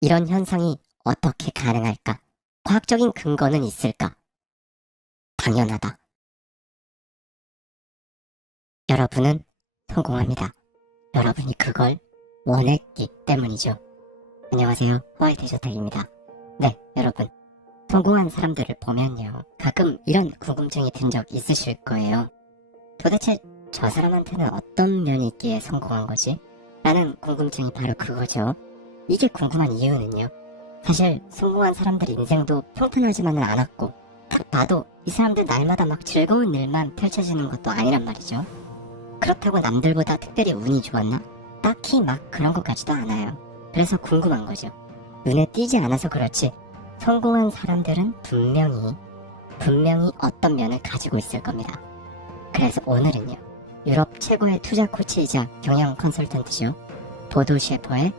이런 현상이 어떻게 가능할까? 과학적인 근거는 있을까? 당연하다. 여러분은 성공합니다. 여러분이 그걸 원했기 때문이죠. 안녕하세요. 화이트 저택입니다. 네, 여러분. 성공한 사람들을 보면요. 가끔 이런 궁금증이 든 적 있으실 거예요. 도대체 저 사람한테는 어떤 면이 있기에 성공한 거지? 라는 궁금증이 바로 그거죠. 이게 궁금한 이유는요. 사실 성공한 사람들 인생도 평탄하지만은 않았고 딱 봐도 이 사람들 날마다 막 즐거운 일만 펼쳐지는 것도 아니란 말이죠. 그렇다고 남들보다 특별히 운이 좋았나? 딱히 막 그런 것 같지도 않아요. 그래서 궁금한 거죠. 눈에 띄지 않아서 그렇지 성공한 사람들은 분명히 어떤 면을 가지고 있을 겁니다. 그래서 오늘은요. 유럽 최고의 투자 코치이자 경영 컨설턴트죠. 보도 셰퍼의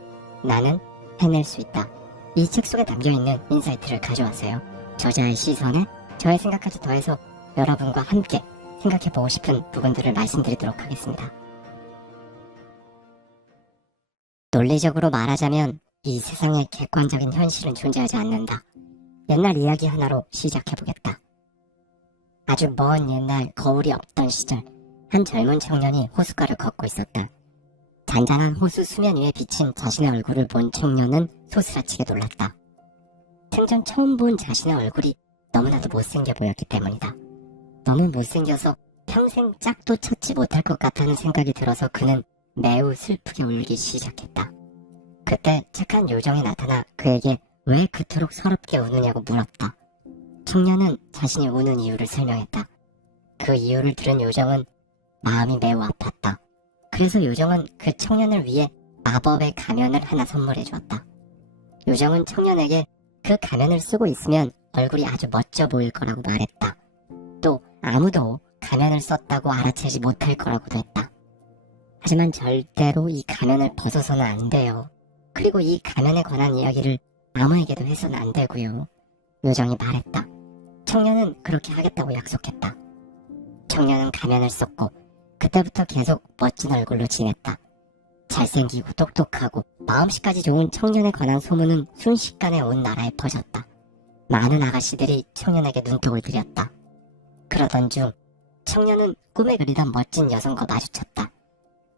나는 해낼 수 있다. 이 책 속에 담겨있는 인사이트를 가져왔어요. 저자의 시선에 저의 생각까지 더해서 여러분과 함께 생각해보고 싶은 부분들을 말씀드리도록 하겠습니다. 논리적으로 말하자면 이 세상에 객관적인 현실은 존재하지 않는다. 옛날 이야기 하나로 시작해보겠다. 아주 먼 옛날 거울이 없던 시절 한 젊은 청년이 호숫가를 걷고 있었다. 잔잔한 호수 수면 위에 비친 자신의 얼굴을 본 청년은 소스라치게 놀랐다. 생전 처음 본 자신의 얼굴이 너무나도 못생겨 보였기 때문이다. 너무 못생겨서 평생 짝도 찾지 못할 것 같다는 생각이 들어서 그는 매우 슬프게 울기 시작했다. 그때 착한 요정이 나타나 그에게 왜 그토록 서럽게 우느냐고 물었다. 청년은 자신이 우는 이유를 설명했다. 그 이유를 들은 요정은 마음이 매우 아팠다. 그래서 요정은 그 청년을 위해 마법의 가면을 하나 선물해 주었다. 요정은 청년에게 그 가면을 쓰고 있으면 얼굴이 아주 멋져 보일 거라고 말했다. 또 아무도 가면을 썼다고 알아채지 못할 거라고도 했다. 하지만 절대로 이 가면을 벗어서는 안 돼요. 그리고 이 가면에 관한 이야기를 아무에게도 해서는 안 되고요. 요정이 말했다. 청년은 그렇게 하겠다고 약속했다. 청년은 가면을 썼고 그때부터 계속 멋진 얼굴로 지냈다. 잘생기고 똑똑하고 마음씨까지 좋은 청년에 관한 소문은 순식간에 온 나라에 퍼졌다. 많은 아가씨들이 청년에게 눈독을 들였다. 그러던 중 청년은 꿈에 그리던 멋진 여성과 마주쳤다.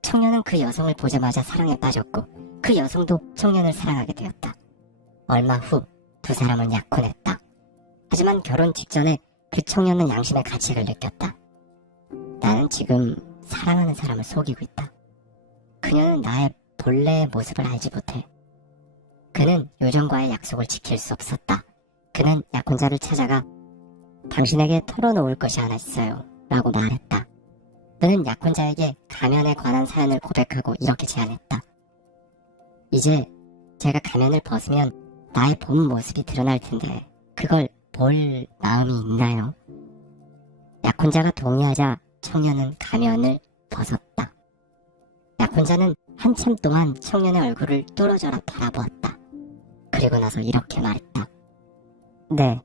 청년은 그 여성을 보자마자 사랑에 빠졌고 그 여성도 청년을 사랑하게 되었다. 얼마 후 두 사람은 약혼했다. 하지만 결혼 직전에 그 청년은 양심의 가책을 느꼈다. 나는 지금 사랑하는 사람을 속이고 있다. 그녀는 나의 본래의 모습을 알지 못해. 그는 요정과의 약속을 지킬 수 없었다. 그는 약혼자를 찾아가 당신에게 털어놓을 것이 하나 있어요 라고 말했다. 그는 약혼자에게 가면에 관한 사연을 고백하고 이렇게 제안했다. 이제 제가 가면을 벗으면 나의 본 모습이 드러날 텐데 그걸 볼 마음이 있나요? 약혼자가 동의하자 청년은 가면을 벗었다. 약혼자는 한참 동안 청년의 얼굴을 뚫어져라 바라보았다. 그리고 나서 이렇게 말했다. 네,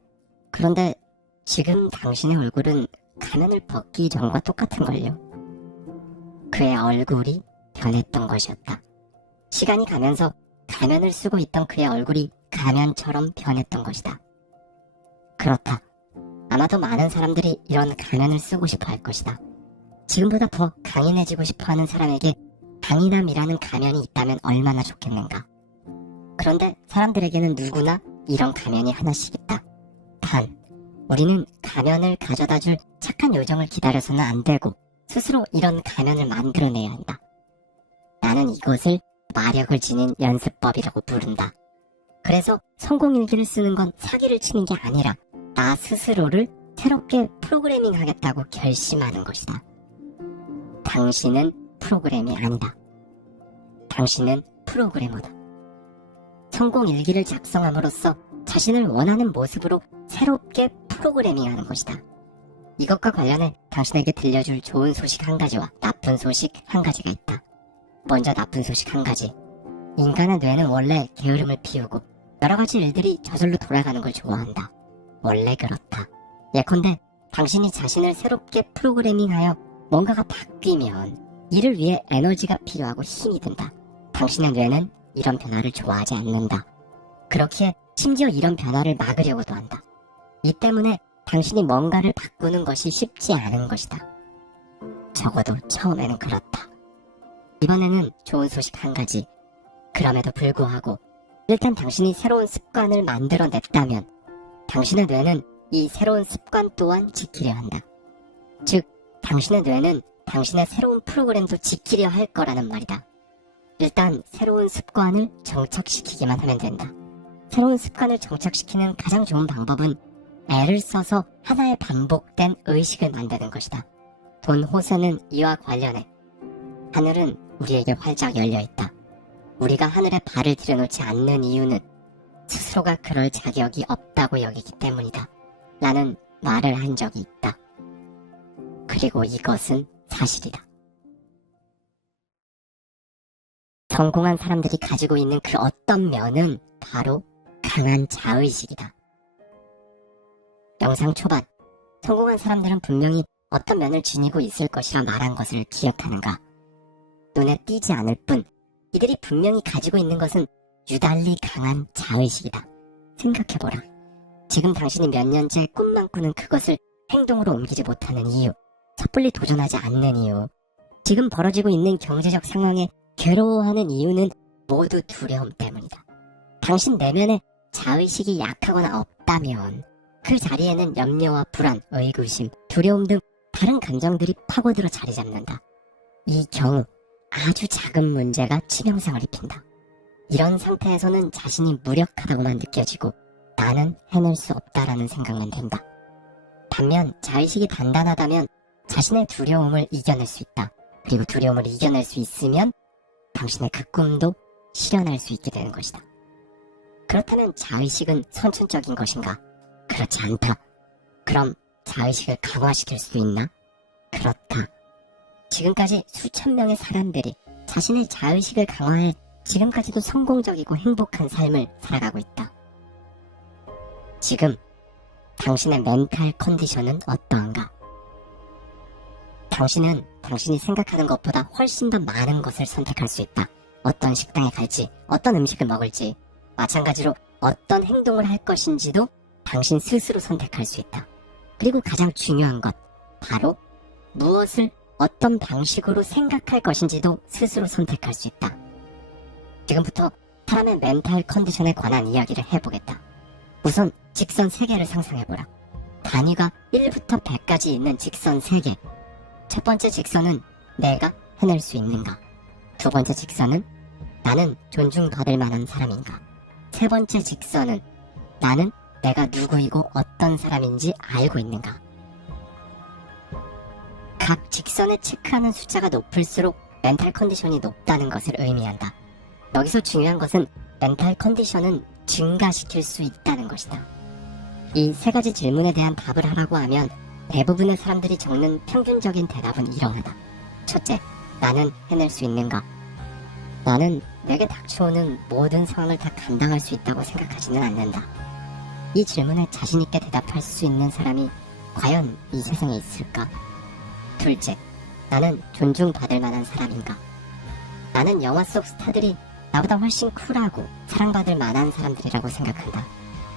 그런데 지금 당신의 얼굴은 가면을 벗기 전과 똑같은걸요. 그의 얼굴이 변했던 것이었다. 시간이 가면서 가면을 쓰고 있던 그의 얼굴이 가면처럼 변했던 것이다. 그렇다. 아마도 많은 사람들이 이런 가면을 쓰고 싶어 할 것이다. 지금보다 더 강인해지고 싶어 하는 사람에게 강인함이라는 가면이 있다면 얼마나 좋겠는가. 그런데 사람들에게는 누구나 이런 가면이 하나씩 있다. 단, 우리는 가면을 가져다 줄 착한 요정을 기다려서는 안 되고 스스로 이런 가면을 만들어내야 한다. 나는 이것을 마력을 지닌 연습법이라고 부른다. 그래서 성공일기를 쓰는 건 사기를 치는 게 아니라 나 스스로를 새롭게 프로그래밍 하겠다고 결심하는 것이다. 당신은 프로그램이 아니다. 당신은 프로그래머다. 성공일기를 작성함으로써 자신을 원하는 모습으로 새롭게 프로그래밍하는 것이다. 이것과 관련해 당신에게 들려줄 좋은 소식 한 가지와 나쁜 소식 한 가지가 있다. 먼저 나쁜 소식 한 가지. 인간의 뇌는 원래 게으름을 피우고 여러 가지 일들이 저절로 돌아가는 걸 좋아한다. 원래 그렇다. 예컨대 당신이 자신을 새롭게 프로그래밍하여 뭔가가 바뀌면 이를 위해 에너지가 필요하고 힘이 든다. 당신의 뇌는 이런 변화를 좋아하지 않는다. 그렇기에 심지어 이런 변화를 막으려고도 한다. 이 때문에 당신이 뭔가를 바꾸는 것이 쉽지 않은 것이다. 적어도 처음에는 그렇다. 이번에는 좋은 소식 한 가지. 그럼에도 불구하고 일단 당신이 새로운 습관을 만들어냈다면 당신의 뇌는 이 새로운 습관 또한 지키려 한다. 즉, 당신의 뇌는 당신의 새로운 프로그램도 지키려 할 거라는 말이다. 일단 새로운 습관을 정착시키기만 하면 된다. 새로운 습관을 정착시키는 가장 좋은 방법은 애를 써서 하나의 반복된 의식을 만드는 것이다. 돈 호세는 이와 관련해 하늘은 우리에게 활짝 열려있다. 우리가 하늘에 발을 들여놓지 않는 이유는 스스로가 그럴 자격이 없다고 여기기 때문이다. 라는 말을 한 적이 있다. 그리고 이것은 사실이다. 성공한 사람들이 가지고 있는 그 어떤 면은 바로 강한 자의식이다. 영상 초반, 성공한 사람들은 분명히 어떤 면을 지니고 있을 것이라 말한 것을 기억하는가? 눈에 띄지 않을 뿐 이들이 분명히 가지고 있는 것은 유달리 강한 자의식이다. 생각해보라. 지금 당신이 몇 년째 꿈만 꾸는 그것을 행동으로 옮기지 못하는 이유, 섣불리 도전하지 않는 이유, 지금 벌어지고 있는 경제적 상황에 괴로워하는 이유는 모두 두려움 때문이다. 당신 내면에 자의식이 약하거나 없다면 그 자리에는 염려와 불안, 의구심, 두려움 등 다른 감정들이 파고들어 자리 잡는다. 이 경우 아주 작은 문제가 치명상을 입힌다. 이런 상태에서는 자신이 무력하다고만 느껴지고 나는 해낼 수 없다라는 생각만 든다. 반면 자의식이 단단하다면 자신의 두려움을 이겨낼 수 있다. 그리고 두려움을 이겨낼 수 있으면 당신의 그 꿈도 실현할 수 있게 되는 것이다. 그렇다면 자의식은 선천적인 것인가? 그렇지 않다. 그럼 자의식을 강화시킬 수 있나? 그렇다. 지금까지 수천 명의 사람들이 자신의 자의식을 강화해 지금까지도 성공적이고 행복한 삶을 살아가고 있다. 지금 당신의 멘탈 컨디션은 어떠한가? 당신은 당신이 생각하는 것보다 훨씬 더 많은 것을 선택할 수 있다. 어떤 식당에 갈지, 어떤 음식을 먹을지, 마찬가지로 어떤 행동을 할 것인지도 당신 스스로 선택할 수 있다. 그리고 가장 중요한 것, 바로 무엇을 어떤 방식으로 생각할 것인지도 스스로 선택할 수 있다. 지금부터 사람의 멘탈 컨디션에 관한 이야기를 해보겠다. 우선 직선 3개를 상상해보라. 단위가 1부터 100까지 있는 직선 3개. 첫 번째 직선은 내가 해낼 수 있는가? 두 번째 직선은 나는 존중받을 만한 사람인가? 세 번째 직선은 나는 내가 누구이고 어떤 사람인지 알고 있는가? 각 직선에 체크하는 숫자가 높을수록 멘탈 컨디션이 높다는 것을 의미한다. 여기서 중요한 것은 멘탈 컨디션은 증가시킬 수 있다는 것이다. 이 3가지 질문에 대한 답을 하라고 하면 대부분의 사람들이 적는 평균적인 대답은 이러하다. 첫째, 나는 해낼 수 있는가? 나는 내게 닥쳐오는 모든 상황을 다 감당할 수 있다고 생각하지는 않는다. 이 질문에 자신있게 대답할 수 있는 사람이 과연 이 세상에 있을까? 둘째, 나는 존중받을 만한 사람인가? 나는 영화 속 스타들이 나보다 훨씬 쿨하고 사랑받을 만한 사람들이라고 생각한다.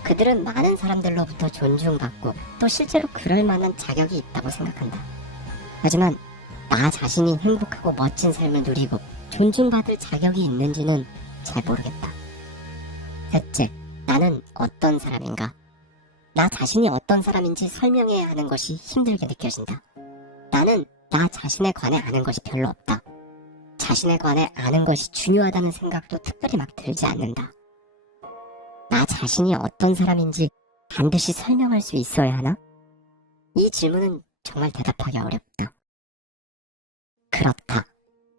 그들은 많은 사람들로부터 존중받고 또 실제로 그럴 만한 자격이 있다고 생각한다. 하지만 나 자신이 행복하고 멋진 삶을 누리고 존중받을 자격이 있는지는 잘 모르겠다. 셋째, 나는 어떤 사람인가? 나 자신이 어떤 사람인지 설명해야 하는 것이 힘들게 느껴진다. 나는 나 자신에 관해 아는 것이 별로 없다. 자신에 관해 아는 것이 중요하다는 생각도 특별히 막 들지 않는다. 나 자신이 어떤 사람인지 반드시 설명할 수 있어야 하나? 이 질문은 정말 대답하기 어렵다. 그렇다.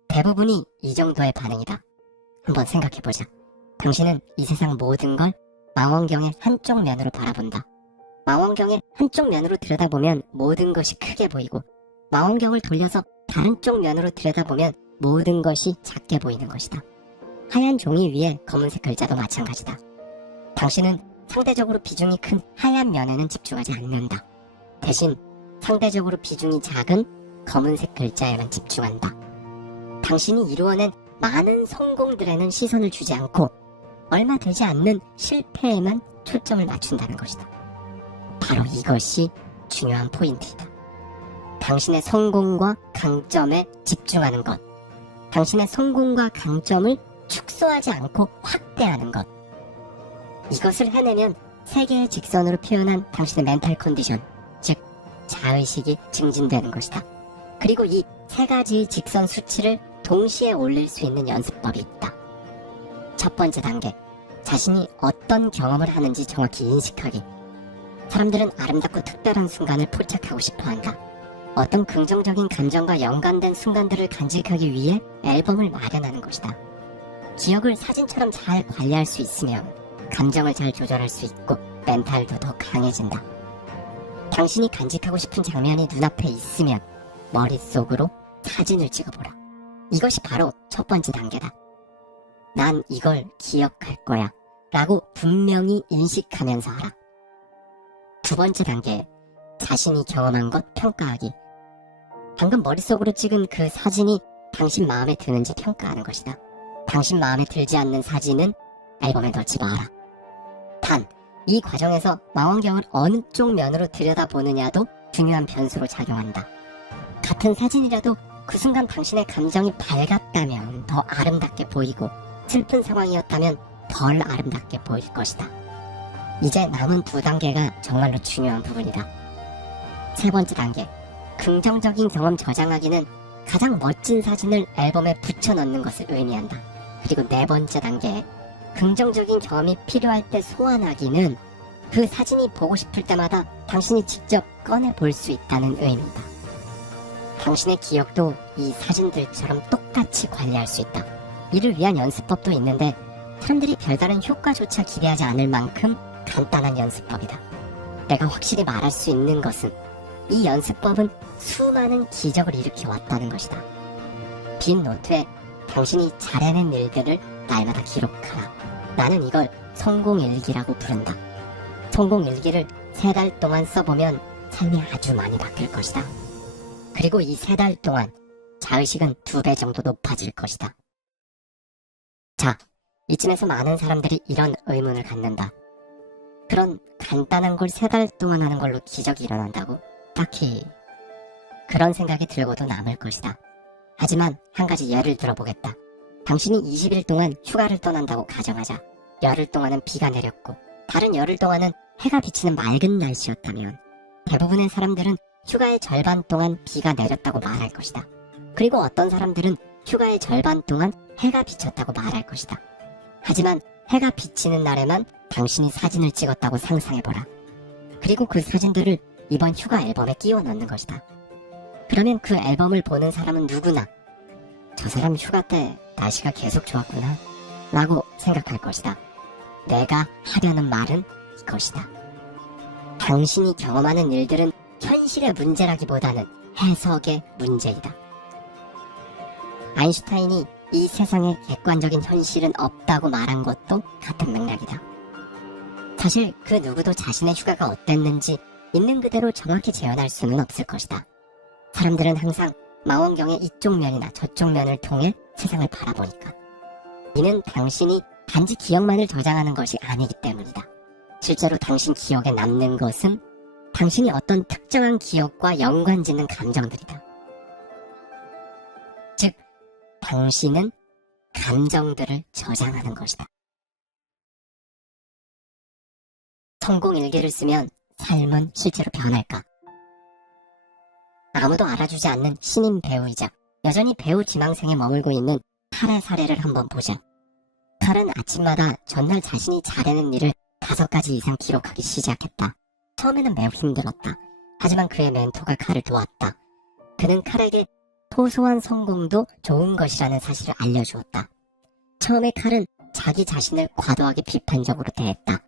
대부분이 이 정도의 반응이다. 한번 생각해보자. 당신은 이 세상 모든 걸 망원경의 한쪽 면으로 바라본다. 망원경의 한쪽 면으로 들여다보면 모든 것이 크게 보이고 망원경을 돌려서 다른 쪽 면으로 들여다보면 모든 것이 작게 보이는 것이다. 하얀 종이 위에 검은색 글자도 마찬가지다. 당신은 상대적으로 비중이 큰 하얀 면에는 집중하지 않는다. 대신 상대적으로 비중이 작은 검은색 글자에만 집중한다. 당신이 이루어낸 많은 성공들에는 시선을 주지 않고 얼마 되지 않는 실패에만 초점을 맞춘다는 것이다. 바로 이것이 중요한 포인트이다. 당신의 성공과 강점에 집중하는 것. 당신의 성공과 강점을 축소하지 않고 확대하는 것. 이것을 해내면 세계의 직선으로 표현한 당신의 멘탈 컨디션, 즉 자의식이 증진되는 것이다. 그리고 이 세 가지의 직선 수치를 동시에 올릴 수 있는 연습법이 있다. 첫 번째 단계, 자신이 어떤 경험을 하는지 정확히 인식하기. 사람들은 아름답고 특별한 순간을 포착하고 싶어한다. 어떤 긍정적인 감정과 연관된 순간들을 간직하기 위해 앨범을 마련하는 것이다. 기억을 사진처럼 잘 관리할 수 있으면 감정을 잘 조절할 수 있고 멘탈도 더 강해진다. 당신이 간직하고 싶은 장면이 눈앞에 있으면 머릿속으로 사진을 찍어보라. 이것이 바로 첫 번째 단계다. 난 이걸 기억할 거야 라고 분명히 인식하면서 하라. 두 번째 단계, 자신이 경험한 것 평가하기. 방금 머릿속으로 찍은 그 사진이 당신 마음에 드는지 평가하는 것이다. 당신 마음에 들지 않는 사진은 앨범에 넣지 마라. 단, 이 과정에서 망원경을 어느 쪽 면으로 들여다보느냐도 중요한 변수로 작용한다. 같은 사진이라도 그 순간 당신의 감정이 밝았다면 더 아름답게 보이고 슬픈 상황이었다면 덜 아름답게 보일 것이다. 이제 남은 두 단계가 정말로 중요한 부분이다. 세 번째 단계, 긍정적인 경험 저장하기는 가장 멋진 사진을 앨범에 붙여넣는 것을 의미한다. 그리고 네 번째 단계, 긍정적인 경험이 필요할 때 소환하기는 그 사진이 보고 싶을 때마다 당신이 직접 꺼내 볼 수 있다는 의미다. 당신의 기억도 이 사진들처럼 똑같이 관리할 수 있다. 이를 위한 연습법도 있는데 사람들이 별다른 효과조차 기대하지 않을 만큼 간단한 연습법이다. 내가 확실히 말할 수 있는 것은 이 연습법은 수많은 기적을 일으켜 왔다는 것이다. 빈 노트에 당신이 잘해낸 일들을 날마다 기록하라. 나는 이걸 성공일기라고 부른다. 성공일기를 3달 동안 써보면 삶이 아주 많이 바뀔 것이다. 그리고 이 3달 동안 자의식은 2배 정도 높아질 것이다. 자, 이쯤에서 많은 사람들이 이런 의문을 갖는다. 그런 간단한 걸 3달 동안 하는 걸로 기적이 일어난다고? 딱히 그런 생각이 들고도 남을 것이다. 하지만 한 가지 예를 들어보겠다. 당신이 20일 동안 휴가를 떠난다고 가정하자. 열흘 동안은 비가 내렸고 다른 열흘 동안은 해가 비치는 맑은 날씨였다면 대부분의 사람들은 휴가의 절반 동안 비가 내렸다고 말할 것이다. 그리고 어떤 사람들은 휴가의 절반 동안 해가 비쳤다고 말할 것이다. 하지만 해가 비치는 날에만 당신이 사진을 찍었다고 상상해보라. 그리고 그 사진들을 이번 휴가 앨범에 끼워 넣는 것이다. 그러면 그 앨범을 보는 사람은 누구나 저 사람 휴가 때 날씨가 계속 좋았구나 라고 생각할 것이다. 내가 하려는 말은 이것이다. 당신이 경험하는 일들은 현실의 문제라기보다는 해석의 문제이다. 아인슈타인이 이 세상에 객관적인 현실은 없다고 말한 것도 같은 맥락이다. 사실 그 누구도 자신의 휴가가 어땠는지 있는 그대로 정확히 재현할 수는 없을 것이다. 사람들은 항상 망원경의 이쪽 면이나 저쪽 면을 통해 세상을 바라보니까. 이는 당신이 단지 기억만을 저장하는 것이 아니기 때문이다. 실제로 당신 기억에 남는 것은 당신이 어떤 특정한 기억과 연관짓는 감정들이다. 즉, 당신은 감정들을 저장하는 것이다. 성공일기를 쓰면 삶은 실제로 변할까? 아무도 알아주지 않는 신인 배우이자 여전히 배우 지망생에 머물고 있는 칼의 사례를 한번 보자. 칼은 아침마다 전날 자신이 잘해낸 일을 5가지 이상 기록하기 시작했다. 처음에는 매우 힘들었다. 하지만 그의 멘토가 칼을 도왔다. 그는 칼에게 소소한 성공도 좋은 것이라는 사실을 알려주었다. 처음에 칼은 자기 자신을 과도하게 비판적으로 대했다.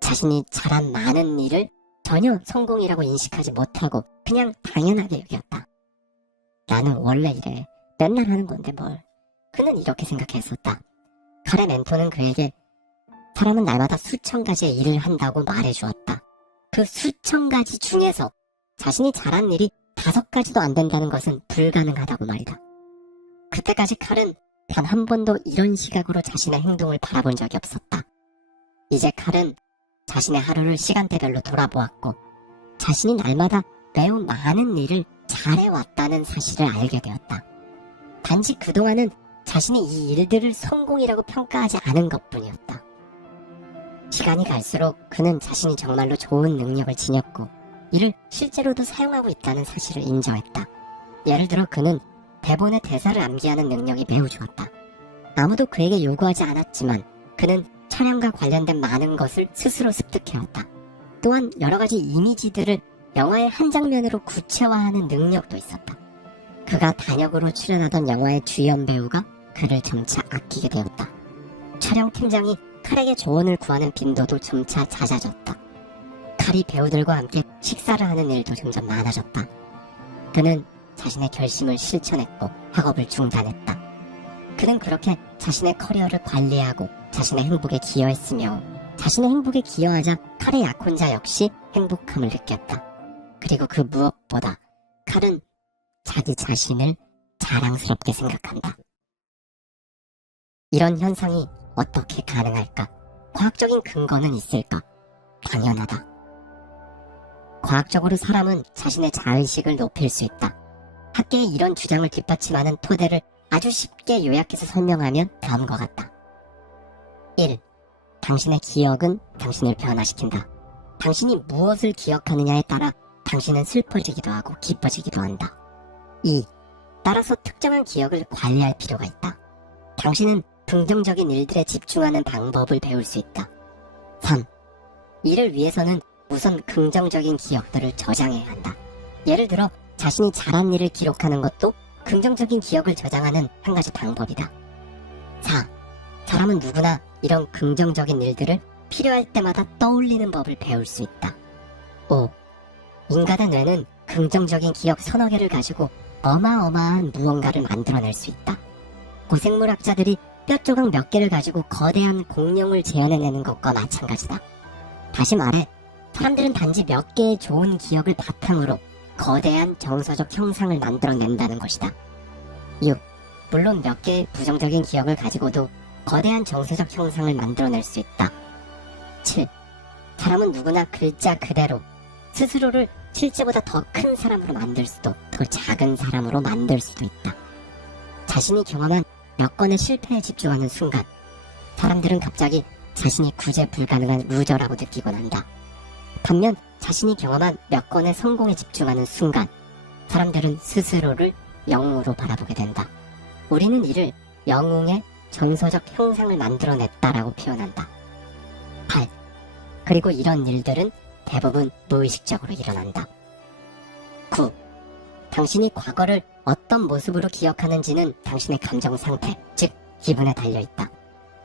자신이 잘한 많은 일을 전혀 성공이라고 인식하지 못하고 그냥 당연하게 여겼다. 나는 원래 이래. 맨날 하는 건데 뭘. 그는 이렇게 생각했었다. 칼의 멘토는 그에게 사람은 날마다 수천 가지의 일을 한다고 말해주었다. 그 수천 가지 중에서 자신이 잘한 일이 5가지도 안 된다는 것은 불가능하다고 말이다. 그때까지 칼은 단 한 번도 이런 시각으로 자신의 행동을 바라본 적이 없었다. 이제 칼은 자신의 하루를 시간대별로 돌아보았고 자신이 날마다 매우 많은 일을 잘해왔다는 사실을 알게 되었다. 단지 그동안은 자신이 이 일들을 성공이라고 평가하지 않은 것뿐이었다. 시간이 갈수록 그는 자신이 정말로 좋은 능력을 지녔고 이를 실제로도 사용하고 있다는 사실을 인정했다. 예를 들어 그는 대본의 대사를 암기하는 능력이 매우 좋았다. 아무도 그에게 요구하지 않았지만 그는 촬영과 관련된 많은 것을 스스로 습득해왔다. 또한 여러 가지 이미지들을 영화의 한 장면으로 구체화하는 능력도 있었다. 그가 단역으로 출연하던 영화의 주연 배우가 그를 점차 아끼게 되었다. 촬영팀장이 칼에게 조언을 구하는 빈도도 점차 잦아졌다. 칼이 배우들과 함께 식사를 하는 일도 점점 많아졌다. 그는 자신의 결심을 실천했고 학업을 중단했다. 그는 그렇게 자신의 커리어를 관리하고 자신의 행복에 기여했으며 자신의 행복에 기여하자 칼의 약혼자 역시 행복함을 느꼈다. 그리고 그 무엇보다 칼은 자기 자신을 자랑스럽게 생각한다. 이런 현상이 어떻게 가능할까? 과학적인 근거는 있을까? 당연하다. 과학적으로 사람은 자신의 자의식을 높일 수 있다. 학계의 이런 주장을 뒷받침하는 토대를 아주 쉽게 요약해서 설명하면 다음과 같다. 1. 당신의 기억은 당신을 변화시킨다. 당신이 무엇을 기억하느냐에 따라 당신은 슬퍼지기도 하고 기뻐지기도 한다. 2. 따라서 특정한 기억을 관리할 필요가 있다. 당신은 긍정적인 일들에 집중하는 방법을 배울 수 있다. 3. 이를 위해서는 우선 긍정적인 기억들을 저장해야 한다. 예를 들어 자신이 잘한 일을 기록하는 것도 긍정적인 기억을 저장하는 한 가지 방법이다. 4. 사람은 누구나 이런 긍정적인 일들을 필요할 때마다 떠올리는 법을 배울 수 있다. 5. 인간의 뇌는 긍정적인 기억 서너 개를 가지고 어마어마한 무언가를 만들어낼 수 있다. 고생물학자들이 뼈 조각 몇 개를 가지고 거대한 공룡을 재현해내는 것과 마찬가지다. 다시 말해 사람들은 단지 몇 개의 좋은 기억을 바탕으로 거대한 정서적 형상을 만들어낸다는 것이다. 6. 물론 몇 개의 부정적인 기억을 가지고도 거대한 정서적 형상을 만들어낼 수 있다. 7. 사람은 누구나 글자 그대로 스스로를 실제보다 더 큰 사람으로 만들 수도 더 작은 사람으로 만들 수도 있다. 자신이 경험한 몇 건의 실패에 집중하는 순간 사람들은 갑자기 자신이 구제 불가능한 루저라고 느끼곤 한다. 반면 자신이 경험한 몇 건의 성공에 집중하는 순간 사람들은 스스로를 영웅으로 바라보게 된다. 우리는 이를 영웅의 정서적 형상을 만들어냈다라고 표현한다. 8. 그리고 이런 일들은 대부분 무의식적으로 일어난다. 9. 당신이 과거를 어떤 모습으로 기억하는지는 당신의 감정 상태, 즉 기분에 달려있다.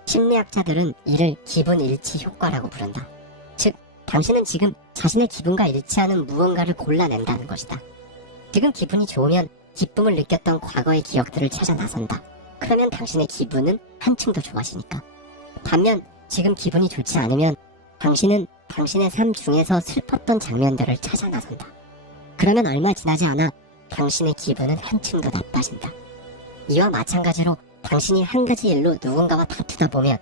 심리학자들은 이를 기분 일치 효과라고 부른다. 즉 당신은 지금 자신의 기분과 일치하는 무언가를 골라낸다는 것이다. 지금 기분이 좋으면 기쁨을 느꼈던 과거의 기억들을 찾아 나선다. 그러면 당신의 기분은 한층 더 좋아지니까. 반면 지금 기분이 좋지 않으면 당신은 당신의 삶 중에서 슬펐던 장면들을 찾아 나선다. 그러면 얼마 지나지 않아 당신의 기분은 한층 더 나빠진다. 이와 마찬가지로 당신이 한 가지 일로 누군가와 다투다 보면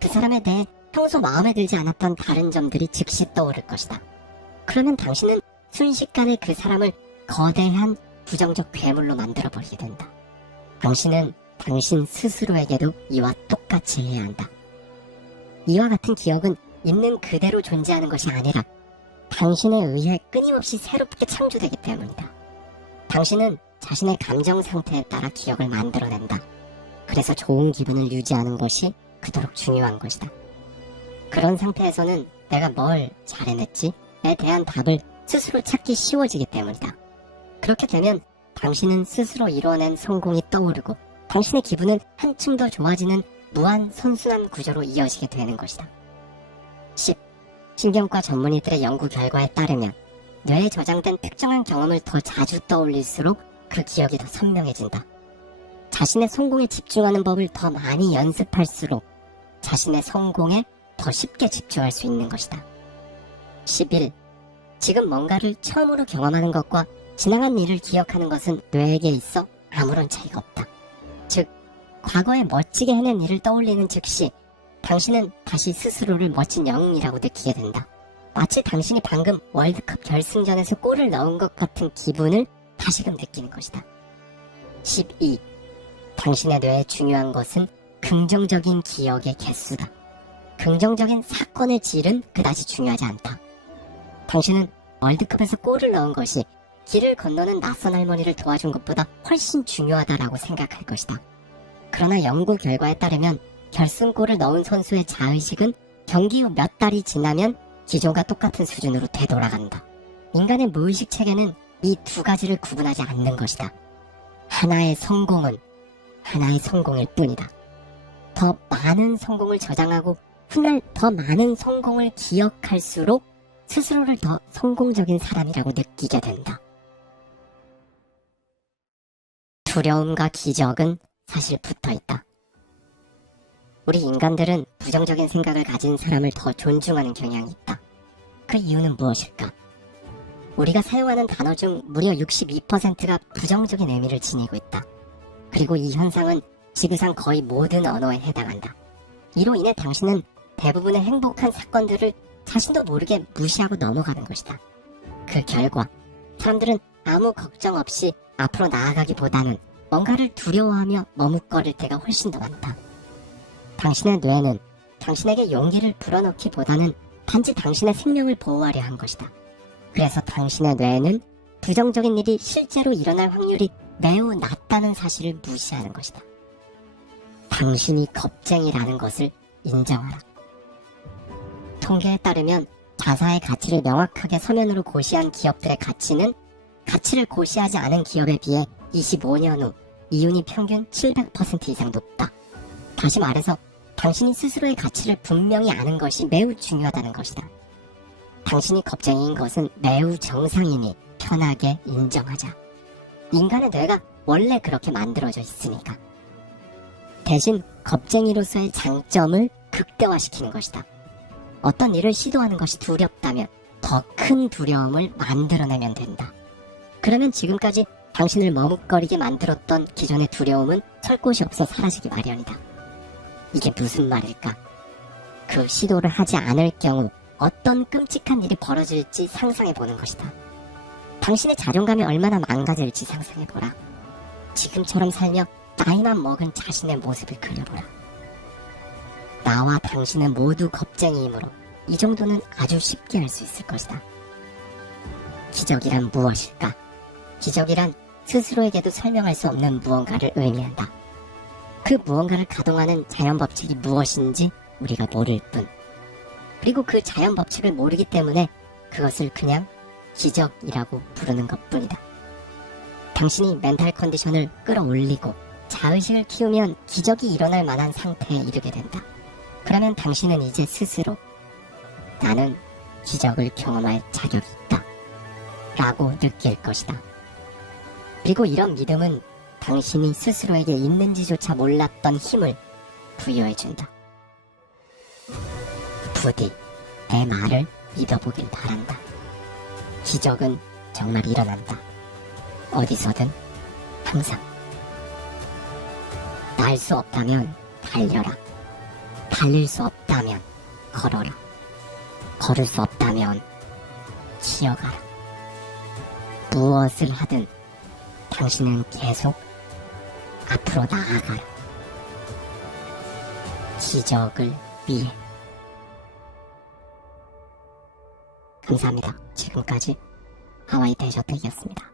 그 사람에 대해 평소 마음에 들지 않았던 다른 점들이 즉시 떠오를 것이다. 그러면 당신은 순식간에 그 사람을 거대한 부정적 괴물로 만들어버리게 된다. 당신은 당신 스스로에게도 이와 똑같이 해야 한다. 이와 같은 기억은 있는 그대로 존재하는 것이 아니라 당신에 의해 끊임없이 새롭게 창조되기 때문이다. 당신은 자신의 감정 상태에 따라 기억을 만들어낸다. 그래서 좋은 기분을 유지하는 것이 그토록 중요한 것이다. 그런 상태에서는 내가 뭘 잘해냈지에 대한 답을 스스로 찾기 쉬워지기 때문이다. 그렇게 되면 당신은 스스로 이뤄낸 성공이 떠오르고 당신의 기분은 한층 더 좋아지는 무한 선순환 구조로 이어지게 되는 것이다. 10. 신경과 전문의들의 연구 결과에 따르면 뇌에 저장된 특정한 경험을 더 자주 떠올릴수록 그 기억이 더 선명해진다. 자신의 성공에 집중하는 법을 더 많이 연습할수록 자신의 성공에 더 쉽게 집중할 수 있는 것이다. 11. 지금 뭔가를 처음으로 경험하는 것과 지나간 일을 기억하는 것은 뇌에게 있어 아무런 차이가 없다. 즉, 과거에 멋지게 해낸 일을 떠올리는 즉시 당신은 다시 스스로를 멋진 영웅이라고 느끼게 된다. 마치 당신이 방금 월드컵 결승전에서 골을 넣은 것 같은 기분을 다시금 느끼는 것이다. 12. 당신의 뇌에 중요한 것은 긍정적인 기억의 개수다. 긍정적인 사건의 질은 그다지 중요하지 않다. 당신은 월드컵에서 골을 넣은 것이 길을 건너는 낯선 할머니를 도와준 것보다 훨씬 중요하다라고 생각할 것이다. 그러나 연구 결과에 따르면 결승골을 넣은 선수의 자의식은 경기 후 몇 달이 지나면 기존과 똑같은 수준으로 되돌아간다. 인간의 무의식 체계는 이 두 가지를 구분하지 않는 것이다. 하나의 성공은 하나의 성공일 뿐이다. 더 많은 성공을 저장하고 훗날 더 많은 성공을 기억할수록 스스로를 더 성공적인 사람이라고 느끼게 된다. 두려움과 기적은 사실 붙어있다. 우리 인간들은 부정적인 생각을 가진 사람을 더 존중하는 경향이 있다. 그 이유는 무엇일까? 우리가 사용하는 단어 중 무려 62%가 부정적인 의미를 지니고 있다. 그리고 이 현상은 지구상 거의 모든 언어에 해당한다. 이로 인해 당신은 대부분의 행복한 사건들을 자신도 모르게 무시하고 넘어가는 것이다. 그 결과 사람들은 아무 걱정 없이 앞으로 나아가기보다는 뭔가를 두려워하며 머뭇거릴 때가 훨씬 더 많다. 당신의 뇌는 당신에게 용기를 불어넣기보다는 단지 당신의 생명을 보호하려 한 것이다. 그래서 당신의 뇌는 부정적인 일이 실제로 일어날 확률이 매우 낮다는 사실을 무시하는 것이다. 당신이 겁쟁이라는 것을 인정하라. 통계에 따르면 자사의 가치를 명확하게 서면으로 고시한 기업들의 가치는 가치를 고시하지 않은 기업에 비해 25년 후 이윤이 평균 700% 이상 높다. 다시 말해서 당신이 스스로의 가치를 분명히 아는 것이 매우 중요하다는 것이다. 당신이 겁쟁이인 것은 매우 정상이니 편하게 인정하자. 인간의 뇌가 원래 그렇게 만들어져 있으니까. 대신 겁쟁이로서의 장점을 극대화시키는 것이다. 어떤 일을 시도하는 것이 두렵다면 더 큰 두려움을 만들어내면 된다. 그러면 지금까지 당신을 머뭇거리게 만들었던 기존의 두려움은 설 곳이 없어 사라지기 마련이다. 이게 무슨 말일까? 그 시도를 하지 않을 경우 어떤 끔찍한 일이 벌어질지 상상해보는 것이다. 당신의 자존감이 얼마나 망가질지 상상해보라. 지금처럼 살며 나이만 먹은 자신의 모습을 그려보라. 나와 당신은 모두 겁쟁이이므로 이 정도는 아주 쉽게 할 수 있을 것이다. 기적이란 무엇일까? 기적이란 스스로에게도 설명할 수 없는 무언가를 의미한다. 그 무언가를 가동하는 자연법칙이 무엇인지 우리가 모를 뿐. 그리고 그 자연법칙을 모르기 때문에 그것을 그냥 기적이라고 부르는 것뿐이다. 당신이 멘탈 컨디션을 끌어올리고 자의식을 키우면 기적이 일어날 만한 상태에 이르게 된다. 그러면 당신은 이제 스스로 나는 기적을 경험할 자격이 있다 라고 느낄 것이다. 그리고 이런 믿음은 당신이 스스로에게 있는지조차 몰랐던 힘을 부여해준다. 부디 내 말을 믿어보길 바란다. 기적은 정말 일어난다. 어디서든 항상. 날 수 없다면 달려라. 달릴 수 없다면 걸어라. 걸을 수 없다면 기어가라. 무엇을 하든 당신은 계속 앞으로 나아가라. 기적을 위해. 감사합니다. 지금까지 하와이 대저택이었습니다.